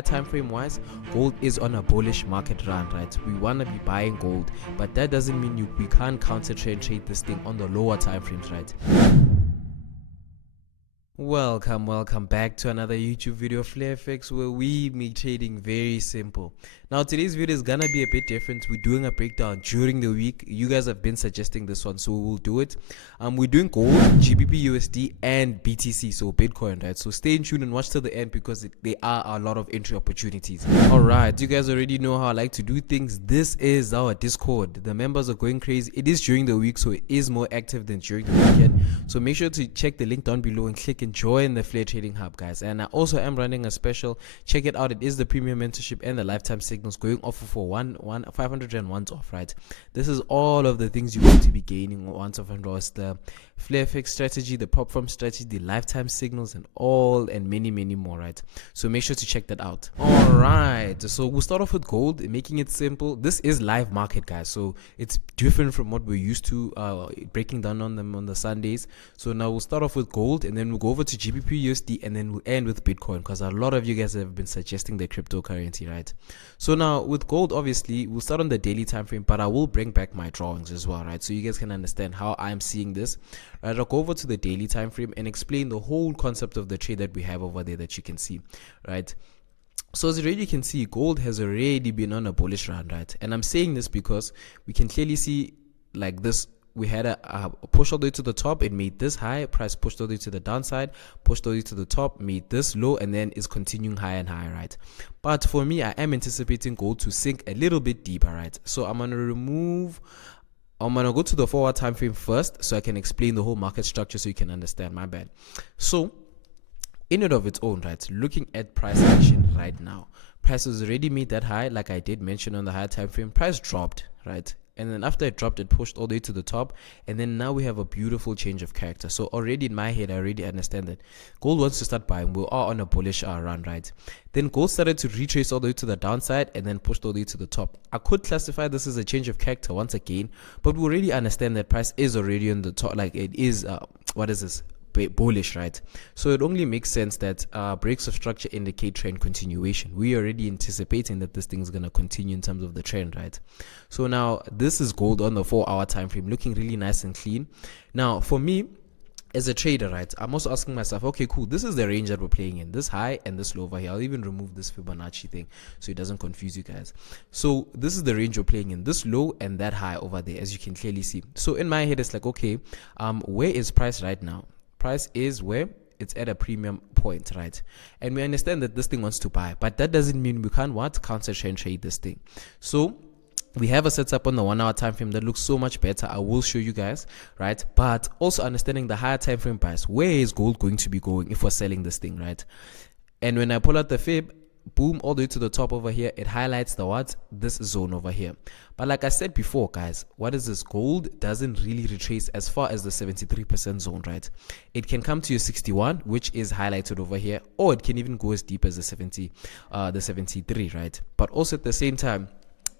time frame wise, gold is on a bullish market run, right? We want to be buying gold, but that doesn't mean we can't counter trade this thing on the lower time frames, right? Welcome back to another YouTube video, FlareFX, where we make trading very simple. Now today's video is gonna be a bit different. We're doing a breakdown during the week. You guys have been suggesting this one, so we will do it. We're doing gold, GBP/USD, and BTC, so Bitcoin, right? So stay in tune and watch till the end because there are a lot of entry opportunities. Alright, you guys already know how I like to do things. This is our Discord. The members are going crazy. It is during the week, so it is more active than during the weekend. So make sure to check the link down below and click and join the Flare Trading Hub, guys. And I also am running a special. Check it out. It is the premium mentorship and the lifetime signals going off for 500 and once off, right? This is all of the things you're going to be gaining once off, and was the FlareFX strategy, the prop firm strategy, the lifetime signals, and many more, right? So make sure to check that out. All right, so we'll start off with gold, making it simple. This is live market, guys, so it's different from what we're used to breaking down on them on the Sundays. So now we'll start off with gold, and then we'll go over to GBP/USD, and then we'll end with Bitcoin, because a lot of you guys have been suggesting the cryptocurrency, right? So now with gold, obviously we'll start on the daily time frame, but I will bring back my drawings as well, right? So you guys can understand how I'm seeing this. Right, I'll go over to the daily time frame and explain the whole concept of the trade that we have over there that you can see, right? So as you can see, gold has already been on a bullish run, right? And I'm saying this because we can clearly see like this. We had a push all the way to the top, it made this high, price pushed all the way to the downside, pushed all the way to the top, made this low, and then is continuing higher and higher, right? But for me, I am anticipating gold to sink a little bit deeper, right? So I'm gonna go to the forward time frame first so I can explain the whole market structure so you can understand. My bad. So in and of its own, right, looking at price action right now, price has already made that high, like I did mention on the higher time frame. Price dropped, right? And then after it dropped, it pushed all the way to the top, and then now we have a beautiful change of character. So already in my head, I already understand that gold wants to start buying. We are on a bullish run, right? Then gold started to retrace all the way to the downside and then pushed all the way to the top. I could classify this as a change of character once again, but we already understand that price is already on the top. Like it is, what is this? Bullish, right? So it only makes sense that breaks of structure indicate trend continuation. We are already anticipating that this thing is going to continue in terms of the trend, right? So now this is gold on the 4-hour time frame, looking really nice and clean. Now for me as a trader, right, I'm also asking myself, okay, cool, this is the range that we're playing in, this high and this low over here. I'll even remove this Fibonacci thing so it doesn't confuse you guys. So this is the range we're playing in, this low and that high over there, as you can clearly see. So in my head, it's like, okay, where is price right now? Price is where it's at a premium point, right? And we understand that this thing wants to buy, but that doesn't mean we can't counter trade this thing. So we have a setup on the 1-hour time frame that looks so much better. I will show you guys, right? But also understanding the higher time frame price, where is gold going to be going if we're selling this thing, right? And when I pull out the fib, boom, all the way to the top over here, it highlights this zone over here. But like I said before, guys, what is this? Gold doesn't really retrace as far as the 73% zone, right? It can come to your 61, which is highlighted over here, or it can even go as deep as the 73, right? But also at the same time,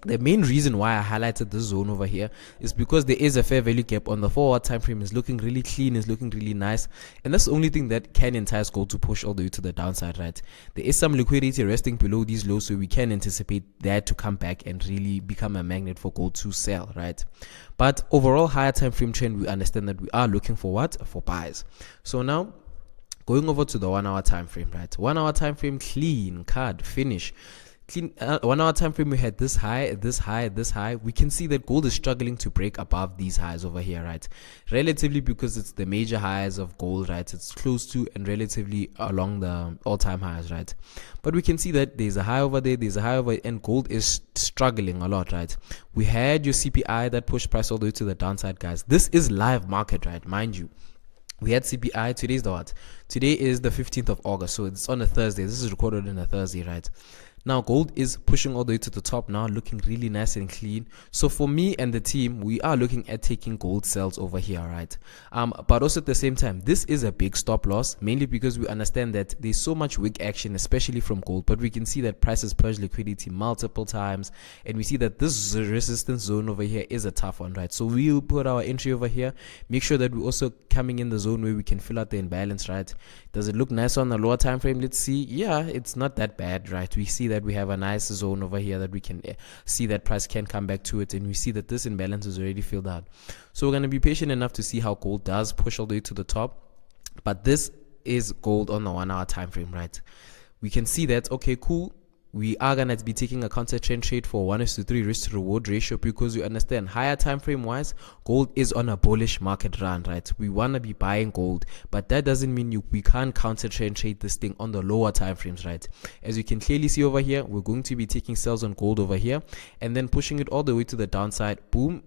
the main reason why I highlighted this zone over here is because there is a fair value gap on the 4-hour time frame. Is looking really clean, is looking really nice, and that's the only thing that can entice gold to push all the way to the downside, right? There is some liquidity resting below these lows, so we can anticipate that to come back and really become a magnet for gold to sell, right? But overall higher time frame trend, we understand that we are looking for what? For buys. So now going over to the 1-hour time frame, right? 1-hour time frame, clean card finish. 1-hour time frame, we had this high, this high, this high. We can see that gold is struggling to break above these highs over here, right? Relatively, because it's the major highs of gold, right? It's close to and relatively along the all-time highs, right? But we can see that there's a high over there, there's a high over, and gold is struggling a lot, right? We had your CPI that pushed price all the way to the downside, guys. This is live market, right? Mind you, we had CPI. Today's the what? Today is the 15th of August, so it's on a Thursday. This is recorded on a Thursday, right? Now gold is pushing all the way to the top now, looking really nice and clean. So for me and the team, we are looking at taking gold sells over here, right? But also at the same time, this is a big stop loss, mainly because we understand that there's so much weak action, especially from gold. But we can see that prices purge liquidity multiple times, and we see that this resistance zone over here is a tough one, right? So we'll put our entry over here, make sure that we're also coming in the zone where we can fill out the imbalance, right? Does it look nice on the lower time frame? Let's see. Yeah, it's not that bad, right? We see that we have a nice zone over here that we can see that price can come back to it, and we see that this imbalance is already filled out. So we're going to be patient enough to see how gold does push all the way to the top. But this is gold on the 1 hour time frame, right? We can see that, okay, cool, we are going to be taking a counter trend trade for 1:3 risk to reward ratio, because you understand, higher time frame wise, gold is on a bullish market run, right? We want to be buying gold, but that doesn't mean we can't counter trend trade this thing on the lower time frames, right? As you can clearly see over here, we're going to be taking sales on gold over here and then pushing it all the way to the downside. Boom,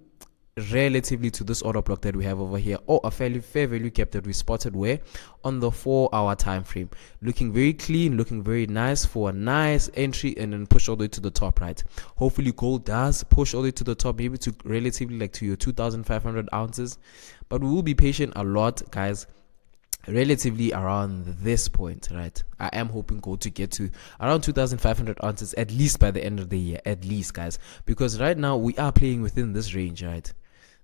relatively to this order block that we have over here, or a fairly fair value gap that we spotted where on the 4 hour time frame, looking very clean, looking very nice for a nice entry, and then push all the way to the top, right? Hopefully gold does push all the way to the top, maybe to relatively like to your 2,500 ounces, but we will be patient a lot, guys. Relatively around this point, right? I am hoping gold to get to around 2,500 ounces at least by the end of the year, at least, guys, because right now we are playing within this range, right?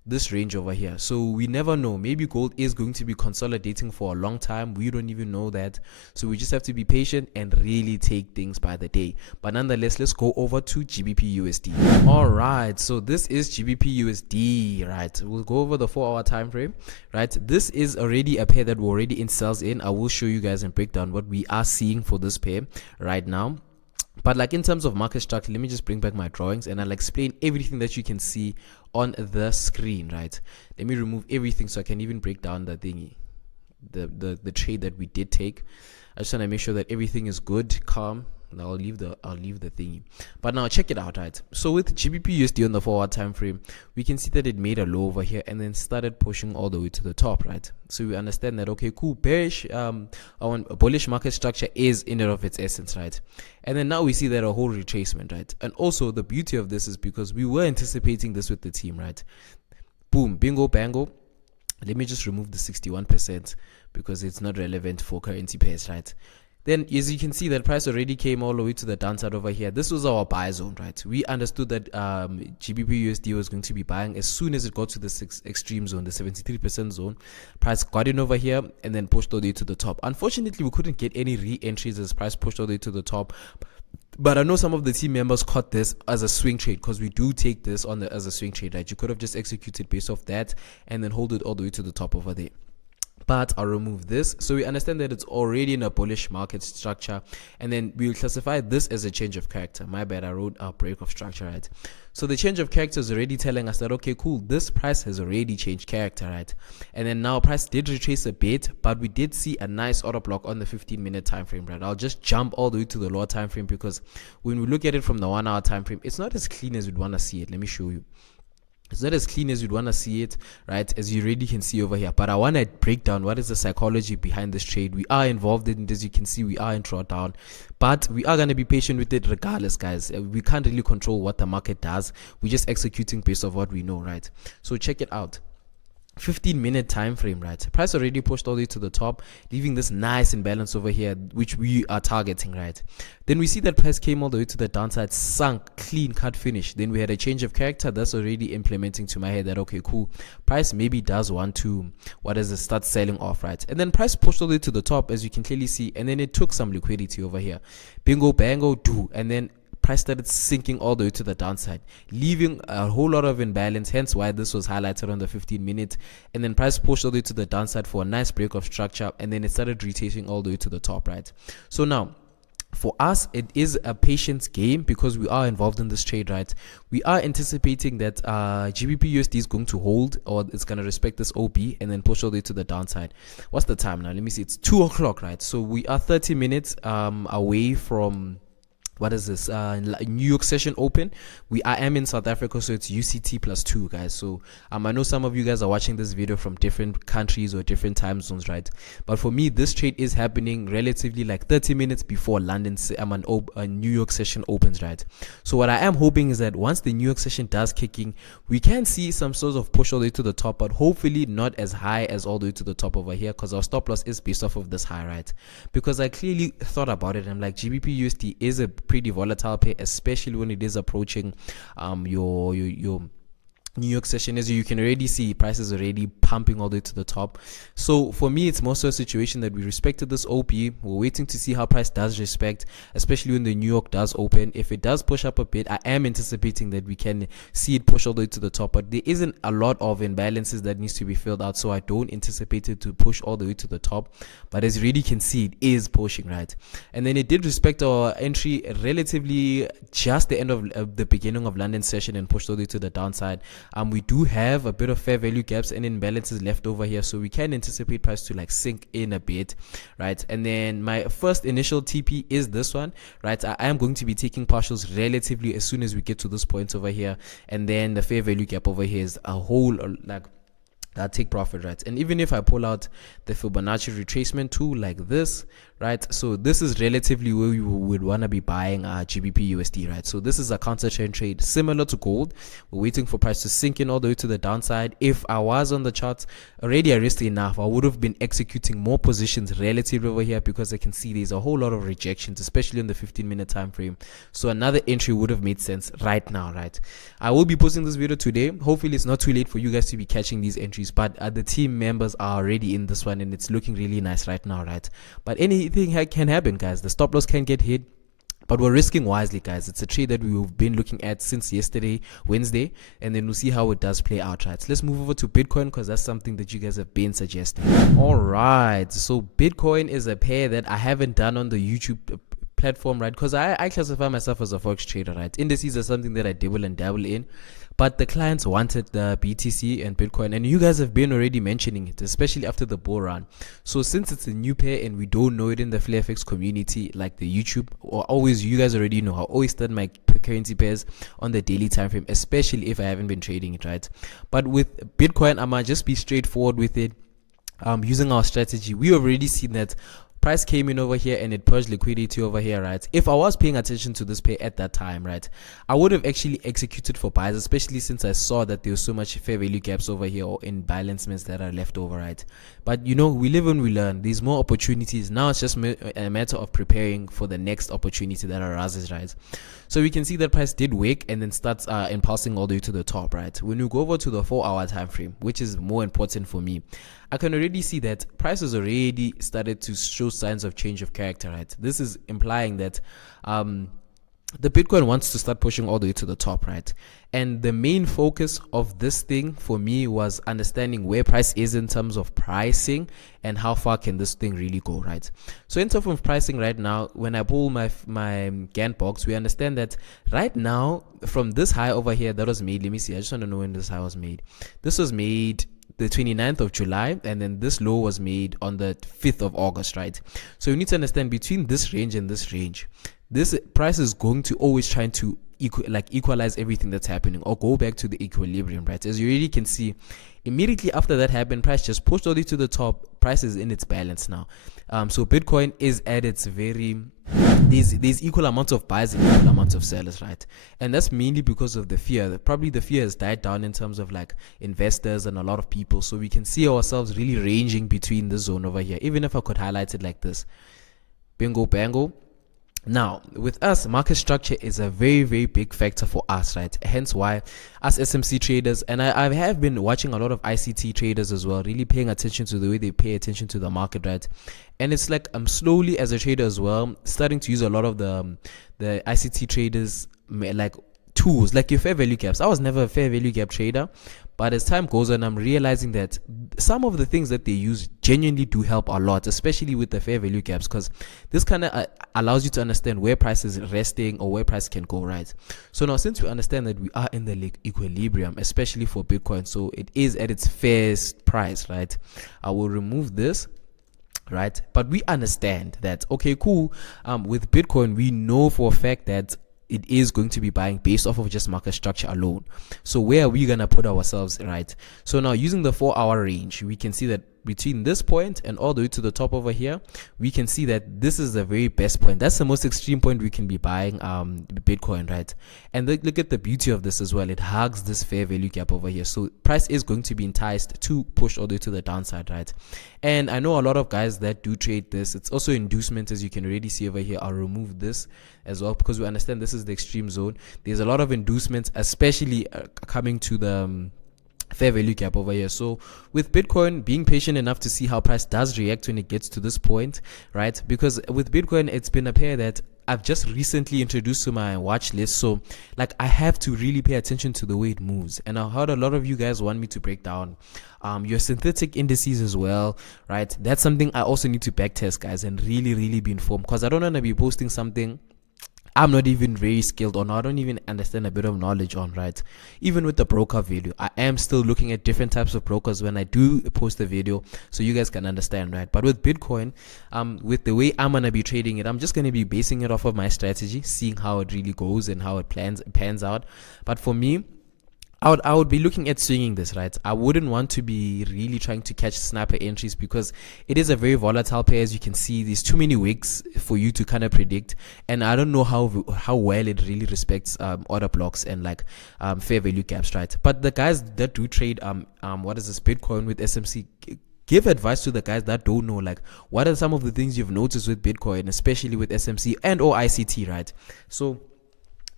This range over here. So we never know, maybe gold is going to be consolidating for a long time. We don't even know that, so we just have to be patient and really take things by the day. But nonetheless, let's go over to GBP/USD. All right, so this is GBP/USD, right? We'll go over the 4 hour time frame, right? This is already a pair that we're already in sales in. I will show you guys and break down what we are seeing for this pair right now. But like in terms of market structure, let me just bring back my drawings and I'll explain everything that you can see on the screen, right? Let me remove everything so I can even break down the thingy, the trade that we did take. I just want to make sure that everything is good, calm. Now I'll leave the thingy. But now check it out, right? So with GBP/USD on the 4 hour time frame, we can see that it made a low over here and then started pushing all the way to the top, right? So we understand that, okay, cool, bearish, bullish market structure is in and of its essence, right? And then now we see that a whole retracement, right? And also the beauty of this is because we were anticipating this with the team, right? Boom, bingo, bango. Let me just remove the 61% because it's not relevant for currency pairs, right? Then as you can see, that price already came all the way to the downside over here. This was our buy zone, right? We understood that GBP/USD was going to be buying as soon as it got to the extreme zone, the 73% zone. Price got in over here and then pushed all the way to the top. Unfortunately, we couldn't get any re-entries as price pushed all the way to the top. But I know some of the team members caught this as a swing trade, because we do take this on as a swing trade, right? You could have just executed based off that and then hold it all the way to the top over there. But I'll remove this, so we understand that it's already in a bullish market structure, and then we'll classify this as a change of character. My bad, I wrote a break of structure, right? So the change of character is already telling us that, okay, cool, this price has already changed character, right? And then now price did retrace a bit, but we did see a nice order block on the 15-minute time frame, right? I'll just jump all the way to the lower time frame, because when we look at it from the 1 hour time frame, it's not as clean as we'd want to see it. Let me show you. It's not as clean as you'd want to see it, right? As you already can see over here. But I want to break down what is the psychology behind this trade. We are involved in it. As you can see, we are in drawdown. But we are going to be patient with it regardless, guys. We can't really control what the market does. We're just executing based on what we know, right? So check it out. 15-minute time frame, right? Price already pushed all the way to the top, leaving this nice imbalance over here, which we are targeting, right? Then we see that price came all the way to the downside, sunk, clean cut finish. Then we had a change of character. That's already implementing to my head that, okay, cool, price maybe does want to start selling off, right? And then price pushed all the way to the top, as you can clearly see, and then it took some liquidity over here, bingo bango do, and then price started sinking all the way to the downside, leaving a whole lot of imbalance, hence why this was highlighted on the 15-minute. And then price pushed all the way to the downside for a nice break of structure, and then it started retreating all the way to the top, right? So now for us, it is a patience game because we are involved in this trade, right? We are anticipating that GBP/USD is going to hold, or it's going to respect this OB and then push all the way to the downside. What's the time now? Let me see. It's 2 o'clock, right? So we are 30 minutes away from, what is this, New York session open. I am in South Africa, so it's UCT +2, guys. So I know some of you guys are watching this video from different countries or different time zones, right? But for me, this trade is happening relatively like 30 minutes before London New York session opens, right? So what I am hoping is that once the New York session does kick in, we can see some sort of push all the way to the top, but hopefully not as high as all the way to the top over here, because our stop loss is based off of this high, right? Because I clearly thought about it. I'm like, GBP/USD is a pretty volatile pair, especially when it is approaching your New York session, as you can already see, prices already pumping all the way to the top. So for me, it's more so a situation that we respected this OP. We're waiting to see how price does respect, especially when the New York does open. If it does push up a bit, I am anticipating that we can see it push all the way to the top, but there isn't a lot of imbalances that needs to be filled out, so I don't anticipate it to push all the way to the top. But as you really can see, it is pushing, right? And then it did respect our entry relatively just the end of the beginning of London session and pushed all the way to the downside. We do have a bit of fair value gaps and imbalances left over here, so we can anticipate price to like sink in a bit, right? And then my first initial TP is this one, right? I am going to be taking partials relatively as soon as we get to this point over here, and then the fair value gap over here is a whole like take profit, right? And even if I pull out the Fibonacci retracement tool like this, right? So this is relatively where we would want to be buying GBP USD, right? So this is a counter trend trade similar to gold. We're waiting for price to sink in all the way to the downside. If I was on the charts already risky enough, I would have been executing more positions relative over here, because I can see there's a whole lot of rejections, especially in the 15-minute time frame. So another entry would have made sense right now, right? I will be posting this video today. Hopefully it's not too late for you guys to be catching these entries, but the team members are already in this one and it's looking really nice right now, right? But anything can happen, guys. The stop loss can get hit, but we're risking wisely, guys. It's a trade that we've been looking at since yesterday, Wednesday, and then we'll see how it does play out, right? So let's move over to Bitcoin, because that's something that you guys have been suggesting. All right, so Bitcoin is a pair that I haven't done on the YouTube platform, right? Because I classify myself as a forex trader, right? Indices are something that I dabble and dabble in, but the clients wanted the BTC and Bitcoin, and you guys have been already mentioning it, especially after the bull run. So since it's a new pair and we don't know it in the FlareFX community, like the YouTube, or always, you guys already know, I always start my currency pairs on the daily time frame, especially if I haven't been trading it, right? But with Bitcoin, I might just be straightforward with it. Using our strategy, we already seen that price came in over here and it purged liquidity over here, right? If I was paying attention to this pair at that time, right, I would have actually executed for buys, especially since I saw that there was so much fair value gaps over here or imbalancements that are left over, right? But you know, we live and we learn. There's more opportunities now. It's just a matter of preparing for the next opportunity that arises, right? So we can see that price did wake and then starts impulsing all the way to the top, right? When we go over to the 4-hour time frame, which is more important for me, I can already see that price has already started to show signs of change of character, right? This is implying that the Bitcoin wants to start pushing all the way to the top, right? And the main focus of this thing for me was understanding where price is in terms of pricing and how far can this thing really go, right? So in terms of pricing right now, when I pull my Gantt box, we understand that right now from this high over here that was made, let me see, I just want to know when this high was made. This was made the 29th of July, and then this low was made on the 5th of August, right? So you need to understand between this range and this range, this price is going to always trying to equalize everything that's happening or go back to the equilibrium, right? As you really can see, immediately after that happened, price just pushed all the way to the top. Price is in its balance now. So Bitcoin is at its very, there's equal amounts of buyers and equal amounts of sellers, right? And that's mainly because of the fear. Probably the fear has died down in terms of like investors and a lot of people. So we can see ourselves really ranging between the zone over here. Even if I could highlight it like this, bingo bango. Now, with us, market structure is a very, very big factor for us, right? Hence why us SMC traders, and I have been watching a lot of ICT traders as well, really paying attention to the way they pay attention to the market, right? And it's like I'm slowly, as a trader as well, starting to use a lot of the ICT traders like tools, like your fair value gaps. I was never a fair value gap trader, but as time goes on, I'm realizing that some of the things that they use genuinely do help a lot, especially with the fair value gaps, because this kind of allows you to understand where price is resting or where price can go, right? So now, since we understand that we are in the equilibrium, especially for Bitcoin, so it is at its fairest price, right? I will remove this, right? But we understand that, okay, cool. With Bitcoin, we know for a fact that it is going to be buying based off of just market structure alone. So where are we going to put ourselves, right? So now using the 4-hour range, we can see that between this point and all the way to the top over here, we can see that this is the very best point. That's the most extreme point we can be buying Bitcoin, right? And look at the beauty of this as well. It hugs this fair value gap over here, so price is going to be enticed to push all the way to the downside, right? And I know a lot of guys that do trade this. It's also inducement, as you can already see over here. I'll remove this as well because we understand this is the extreme zone. There's a lot of inducements, especially coming to the fair value gap over here. So with Bitcoin, being patient enough to see how price does react when it gets to this point, right? Because with Bitcoin, it's been a pair that I've just recently introduced to my watch list, so like I have to really pay attention to the way it moves. And I heard a lot of you guys want me to break down your synthetic indices as well, right? That's something I also need to backtest, guys, and really be informed, because I don't want to be posting something I'm not even very skilled on, I don't even understand a bit of knowledge on, right? Even with the broker value, I am still looking at different types of brokers when I do post a video, so you guys can understand, right? But with Bitcoin, with the way I'm gonna be trading it, I'm just gonna be basing it off of my strategy, seeing how it really goes and how it pans out. But for me, I would be looking at swinging this, right? I wouldn't want to be really trying to catch snapper entries because it is a very volatile pair. As you can see, there's too many wicks for you to kind of predict, and I don't know how well it really respects order blocks and like fair value gaps, right? But the guys that do trade what is this, Bitcoin with SMC, give advice to the guys that don't know, like what are some of the things you've noticed with Bitcoin, especially with SMC and or ICT, right? So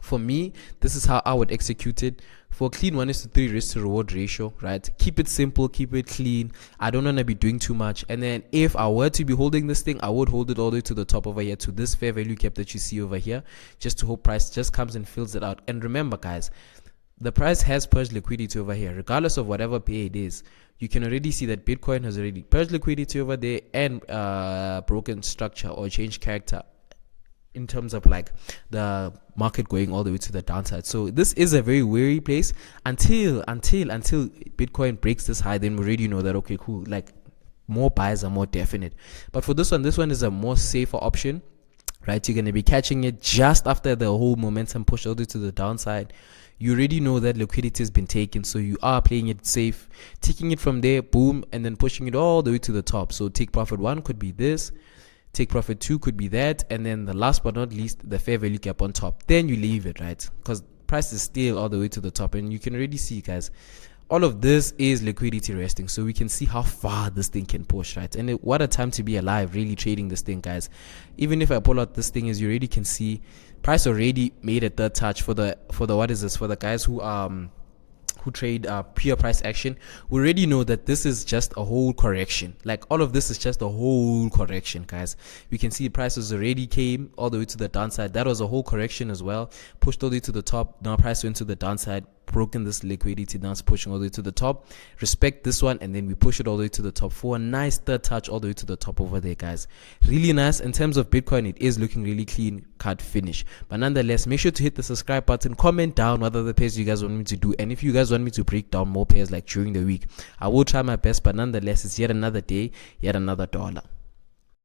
for me, this is how I would execute it. For clean 1:3 risk to reward ratio, right? Keep it simple, keep it clean. I don't want to be doing too much. And then if I were to be holding this thing, I would hold it all the way to the top over here, to this fair value gap that you see over here, just to hope price just comes and fills it out. And remember, guys, the price has purged liquidity over here, regardless of whatever pair it is. You can already see that Bitcoin has already purged liquidity over there and broken structure or changed character in terms of like the market going all the way to the downside. So this is a very wary place until Bitcoin breaks this high. Then we already know that, okay, cool, like more buys are more definite. But for this one is a more safer option, right? You're going to be catching it just after the whole momentum push all the way to the downside. You already know that liquidity has been taken, so you are playing it safe, taking it from there, boom, and then pushing it all the way to the top. So take profit 1 could be this, take profit 2 could be that, and then the last but not least, the fair value gap on top. Then you leave it, right? Because price is still all the way to the top, and you can already see, guys, all of this is liquidity resting, so we can see how far this thing can push, right? And what a time to be alive, really trading this thing, guys. Even if I pull out this thing, as you already can see, price already made a third touch for the what is this, for the guys who trade pure price action. We already know that this is just a whole correction. Like all of this is just a whole correction, guys. We can see prices already came all the way to the downside. That was a whole correction as well, pushed all the way to the top. Now price went to the downside, broken this liquidity, now it's pushing all the way to the top. Respect this one, and then we push it all the way to the top for a nice third touch all the way to the top over there, guys. Really nice. In terms of Bitcoin, it is looking really clean cut finish. But nonetheless, make sure to hit the subscribe button, comment down what other pairs you guys want me to do, and if you guys want me to break down more pairs like during the week, I will try my best. But nonetheless, it's yet another day, yet another dollar.